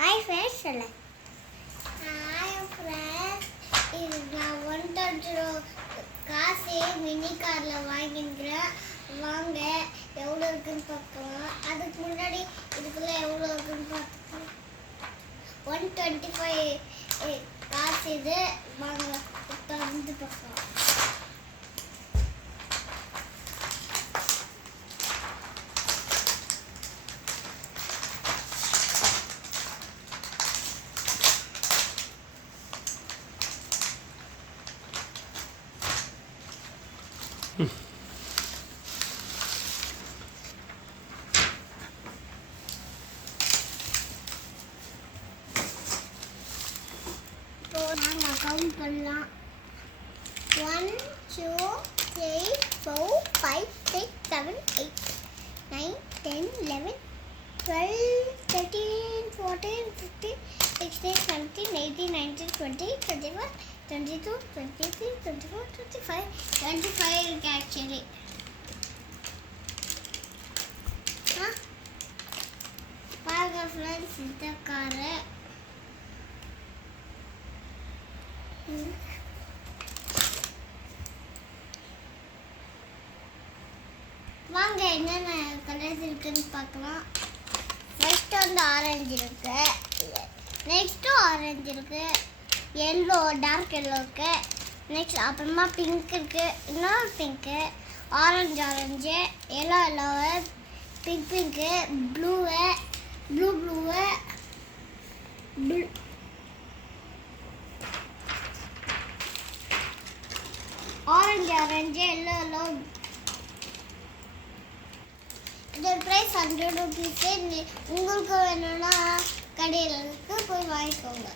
Hi friends சொல்லு. Hi friends, இது நான் 120 காசு மினி காரில் வாங்கிக்கிறேன். வாங்க எவ்வளோ இருக்குன்னு பார்க்கலாம். அதுக்கு முன்னாடி இதுக்குள்ளே எவ்வளோ இருக்குன்னு பார்க்கலாம். 125 காசு இது. வாங்க வந்து பார்க்கலாம். நாங்கள் கவுண்ட் பண்ணலாம். 1 2 3 4 5 6 7 8 9 10 11 12 13 14 15 16 17 18 19 20 21 22 23 24 25 இருக்கு ஆக்சுவலி. பாருங்க ஃப்ரெண்ட்ஸ், இந்த காரு வாங்க என்னென்ன கலர்ஸ் இருக்குன்னு பார்க்கலாம். ஃபர்ஸ்ட் வந்து ஆரஞ்சு இருக்கு, நெக்ஸ்ட்டு ஆரஞ்சு இருக்கு, எல்லோ டார்க் எல்லோ இருக்கு, நெக்ஸ்ட் அப்புறமா பிங்க் இருக்கு, இன்னொரு pink, orange yellow pink, blue orange yellow. இதோட ப்ரைஸ் 100 rupees. உங்களுக்கு வேணும்னா கடையில் போய் வாங்கிக்கோங்க.